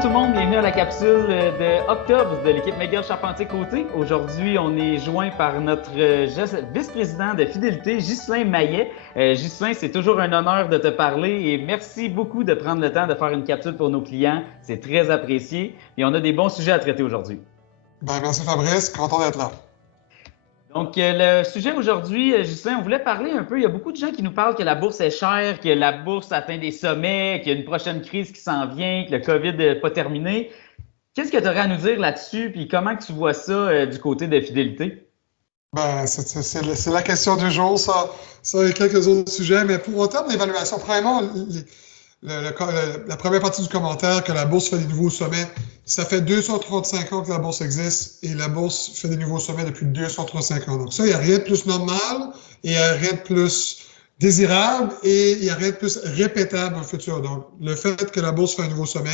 tout le monde, bienvenue à la capsule de octobre de l'équipe McGill Charpentier-Côté. Aujourd'hui, on est joint par notre vice-président de fidélité, Ghislain Maillet. Ghislain, c'est toujours un honneur de te parler et merci beaucoup de prendre le temps de faire une capsule pour nos clients. C'est très apprécié et on a des bons sujets à traiter aujourd'hui. Merci Fabrice, content d'être là. Donc, le sujet aujourd'hui, Ghislain, on voulait parler un peu. Il y a beaucoup de gens qui nous parlent que la bourse est chère, que la bourse atteint des sommets, qu'il y a une prochaine crise qui s'en vient, que le COVID n'est pas terminé. Qu'est-ce que tu aurais à nous dire là-dessus, puis comment que tu vois ça du côté de fidélité? C'est la question du jour, ça et quelques autres sujets, mais en termes d'évaluation, premièrement, la première partie du commentaire, que la bourse fait des nouveaux sommets, ça fait 235 ans que la bourse existe et la bourse fait des nouveaux sommets depuis 235 ans. Donc ça, il n'y a rien de plus normal et il n'y a rien de plus désirable et il n'y a rien de plus répétable dans le futur. Donc, le fait que la bourse fait un nouveau sommet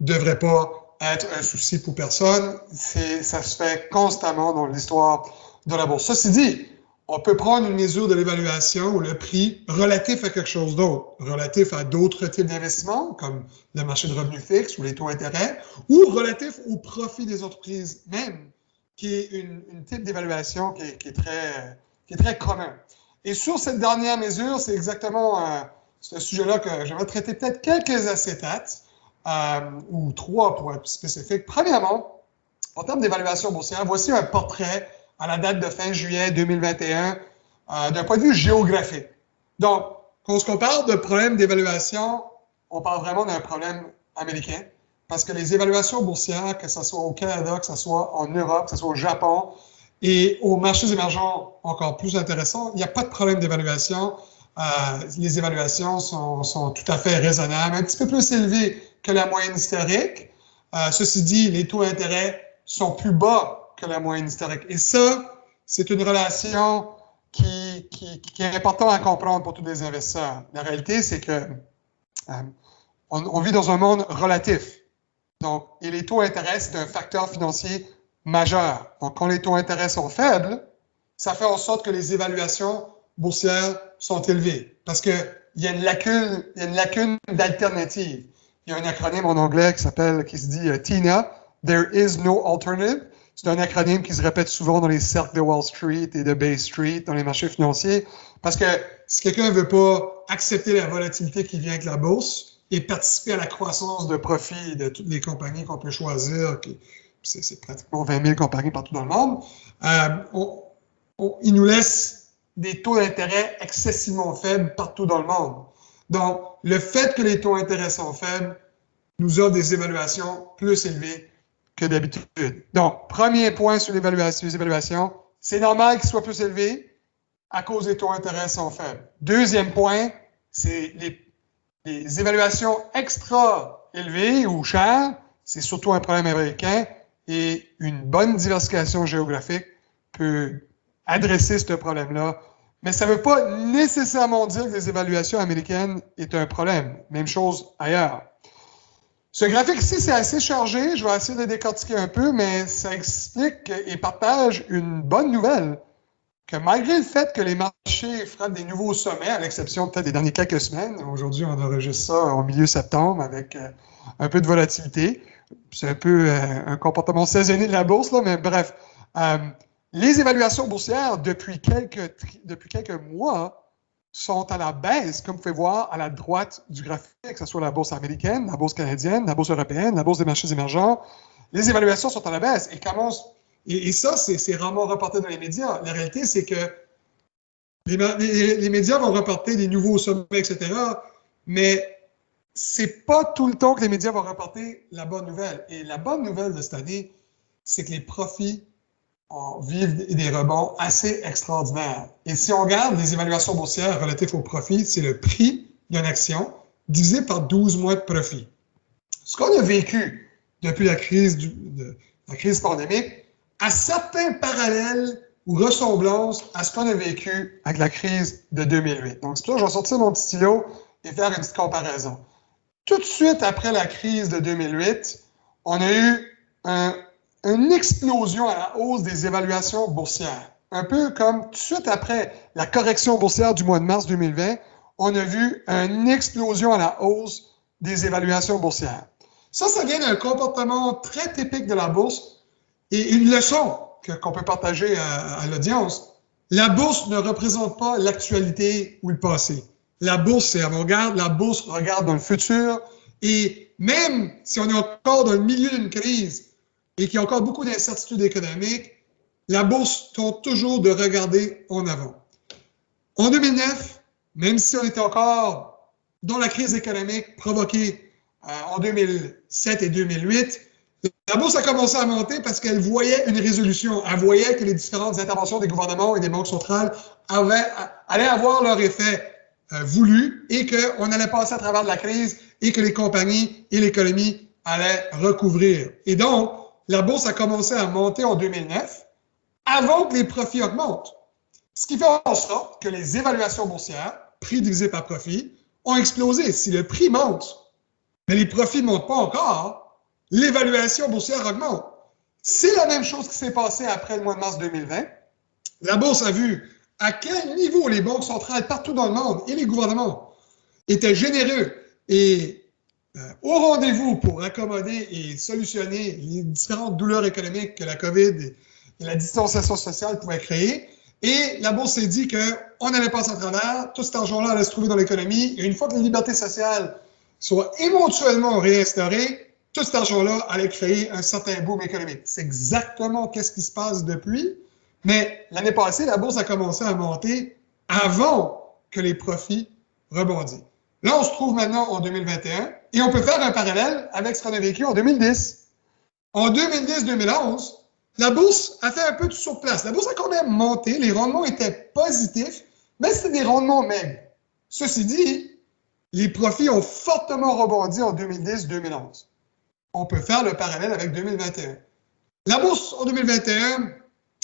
ne devrait pas être un souci pour personne. Ça se fait constamment dans l'histoire de la bourse. Ceci dit, on peut prendre une mesure de l'évaluation ou le prix relatif à quelque chose d'autre, relatif à d'autres types d'investissements, comme le marché de revenus fixes ou les taux d'intérêt, ou relatif au profit des entreprises même, qui est une type d'évaluation qui est très commun. Et sur cette dernière mesure, c'est exactement ce sujet-là que j'aimerais traiter peut-être quelques acétates, ou trois pour être spécifique. Premièrement, en termes d'évaluation boursière, voici un portrait à la date de fin juillet 2021 d'un point de vue géographique. Donc, quand on parle de problème d'évaluation, on parle vraiment d'un problème américain parce que les évaluations boursières, que ce soit au Canada, que ce soit en Europe, que ce soit au Japon et aux marchés émergents encore plus intéressants, il n'y a pas de problème d'évaluation. Les évaluations sont tout à fait raisonnables, un petit peu plus élevées que la moyenne historique. Ceci dit, les taux d'intérêt sont plus bas que la moyenne historique. Et ça, c'est une relation qui est importante à comprendre pour tous les investisseurs. La réalité, c'est que on vit dans un monde relatif. Donc, et les taux d'intérêt, c'est un facteur financier majeur. Donc, quand les taux d'intérêt sont faibles, ça fait en sorte que les évaluations boursières sont élevées parce qu'il y a une lacune d'alternative. Il y a un acronyme en anglais qui se dit TINA, There is no alternative. C'est un acronyme qui se répète souvent dans les cercles de Wall Street et de Bay Street, dans les marchés financiers, parce que si quelqu'un ne veut pas accepter la volatilité qui vient avec la bourse et participer à la croissance de profit de toutes les compagnies qu'on peut choisir, c'est pratiquement 20 000 compagnies partout dans le monde, il nous laisse des taux d'intérêt excessivement faibles partout dans le monde. Donc, le fait que les taux d'intérêt sont faibles nous offre des évaluations plus élevées que d'habitude. Donc, premier point sur les évaluations, c'est normal qu'ils soient plus élevés à cause des taux d'intérêt sont faibles. Deuxième point, c'est les évaluations extra élevées ou chères, c'est surtout un problème américain et une bonne diversification géographique peut adresser ce problème-là. Mais ça ne veut pas nécessairement dire que les évaluations américaines est un problème. Même chose ailleurs. Ce graphique ici, c'est assez chargé. Je vais essayer de le décortiquer un peu, mais ça explique et partage une bonne nouvelle, que malgré le fait que les marchés frappent des nouveaux sommets, à l'exception peut-être des dernières quelques semaines, aujourd'hui on enregistre ça en milieu septembre avec un peu de volatilité. C'est un peu un comportement saisonnier de la bourse, là, mais bref. Les évaluations boursières depuis quelques mois sont à la baisse, comme vous pouvez voir à la droite du graphique, que ce soit la bourse américaine, la bourse canadienne, la bourse européenne, la bourse des marchés émergents. Les évaluations sont à la baisse. Et ça, c'est rarement reporté dans les médias. La réalité, c'est que les médias vont reporter des nouveaux sommets, etc., mais c'est pas tout le temps que les médias vont reporter la bonne nouvelle. Et la bonne nouvelle de cette année, c'est que les profits vivent des rebonds assez extraordinaires. Et si on regarde les évaluations boursières relatives au profit, c'est le prix d'une action divisé par 12 mois de profit. Ce qu'on a vécu depuis la crise pandémique a certains parallèles ou ressemblances à ce qu'on a vécu avec la crise de 2008. Donc, c'est pour ça que je vais sortir mon petit stylo et faire une petite comparaison. Tout de suite après la crise de 2008, on a eu une explosion à la hausse des évaluations boursières. Un peu comme tout de suite après la correction boursière du mois de mars 2020, on a vu une explosion à la hausse des évaluations boursières. Ça vient d'un comportement très typique de la bourse et une leçon qu'on peut partager à l'audience. La bourse ne représente pas l'actualité ou le passé. La bourse, c'est avant-garde, la bourse regarde dans le futur et même si on est encore dans le milieu d'une crise et qu'il y a encore beaucoup d'incertitudes économiques, la bourse tente toujours de regarder en avant. En 2009, même si on était encore dans la crise économique provoquée en 2007 et 2008, la bourse a commencé à monter parce qu'elle voyait une résolution. Elle voyait que les différentes interventions des gouvernements et des banques centrales allaient avoir leur effet voulu et qu'on allait passer à travers de la crise et que les compagnies et l'économie allaient recouvrir. Et donc, la bourse a commencé à monter en 2009 avant que les profits augmentent. Ce qui fait en sorte que les évaluations boursières, prix divisé par profit, ont explosé. Si le prix monte, mais les profits ne montent pas encore, l'évaluation boursière augmente. C'est la même chose qui s'est passée après le mois de mars 2020. La bourse a vu à quel niveau les banques centrales partout dans le monde et les gouvernements étaient généreux et au rendez-vous pour accommoder et solutionner les différentes douleurs économiques que la COVID et la distanciation sociale pouvaient créer. Et la bourse s'est dit qu'on allait passer à travers, tout cet argent-là allait se trouver dans l'économie. Et une fois que les libertés sociales soient éventuellement réinstaurées, tout cet argent-là allait créer un certain boom économique. C'est exactement ce qui se passe depuis. Mais l'année passée, la bourse a commencé à monter avant que les profits rebondissent. Là, on se trouve maintenant en 2021 et on peut faire un parallèle avec ce qu'on a vécu en 2010. En 2010-2011, la bourse a fait un peu tout sur place. La bourse a quand même monté, les rendements étaient positifs, mais c'était des rendements maigres. Ceci dit, les profits ont fortement rebondi en 2010-2011. On peut faire le parallèle avec 2021. La bourse en 2021,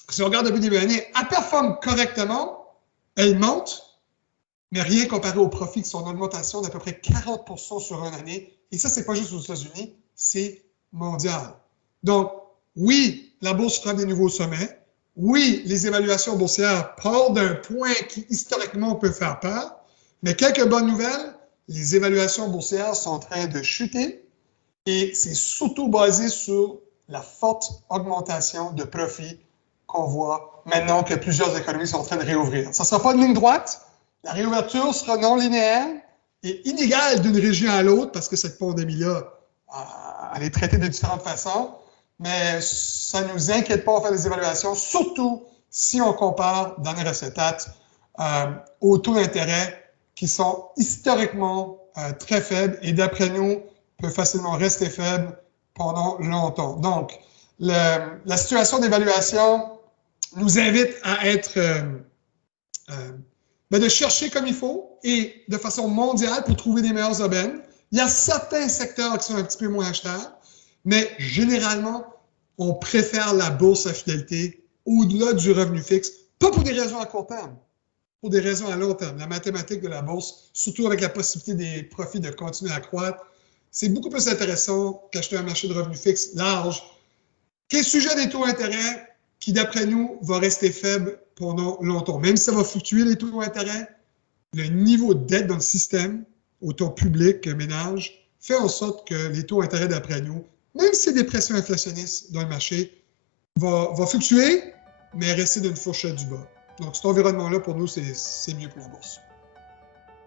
si on regarde depuis le début de l'année, elle performe correctement, elle monte, mais rien comparé aux profits qui sont en augmentation d'à peu près 40% sur une année. Et ça, ce n'est pas juste aux États-Unis, c'est mondial. Donc, oui, la bourse frappe des nouveaux sommets. Oui, les évaluations boursières partent d'un point qui, historiquement, peut faire peur. Mais quelques bonnes nouvelles, les évaluations boursières sont en train de chuter et c'est surtout basé sur la forte augmentation de profits qu'on voit maintenant que plusieurs économies sont en train de réouvrir. Ça ne sera pas une ligne droite. La réouverture sera non linéaire et inégale d'une région à l'autre parce que cette pandémie-là, elle est traitée de différentes façons. Mais ça ne nous inquiète pas de faire des évaluations, surtout si on compare d'année récétate aux taux d'intérêt qui sont historiquement très faibles et d'après nous, peuvent facilement rester faibles pendant longtemps. Donc, la situation d'évaluation nous invite à être, de chercher comme il faut et de façon mondiale pour trouver des meilleures aubaines. Il y a certains secteurs qui sont un petit peu moins achetables. Mais généralement, on préfère la bourse à fidélité au-delà du revenu fixe, pas pour des raisons à court terme, pour des raisons à long terme. La mathématique de la bourse, surtout avec la possibilité des profits de continuer à croître, c'est beaucoup plus intéressant qu'acheter un marché de revenus fixes large, qui est sujet des taux d'intérêt qui, d'après nous, va rester faible pendant longtemps. Même si ça va fluctuer les taux d'intérêt, le niveau de dette dans le système, autant public que ménage, fait en sorte que les taux d'intérêt, d'après nous, même si des pressions inflationnistes dans le marché, va fluctuer, mais rester d'une fourchette du bas. Donc, cet environnement-là, pour nous, c'est mieux pour la bourse.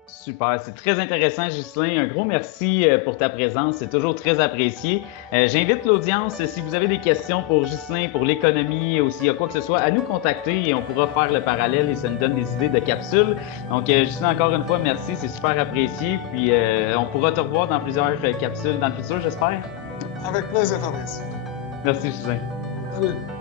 Super, c'est très intéressant, Ghislain. Un gros merci pour ta présence, c'est toujours très apprécié. J'invite l'audience, si vous avez des questions pour Ghislain, pour l'économie ou s'il y a quoi que ce soit, à nous contacter et on pourra faire le parallèle et ça nous donne des idées de capsules. Donc, Ghislain, encore une fois, merci, c'est super apprécié. Puis, on pourra te revoir dans plusieurs capsules dans le futur, j'espère. Avec plaisir, Fabrice. Merci, Ghislain. Salut.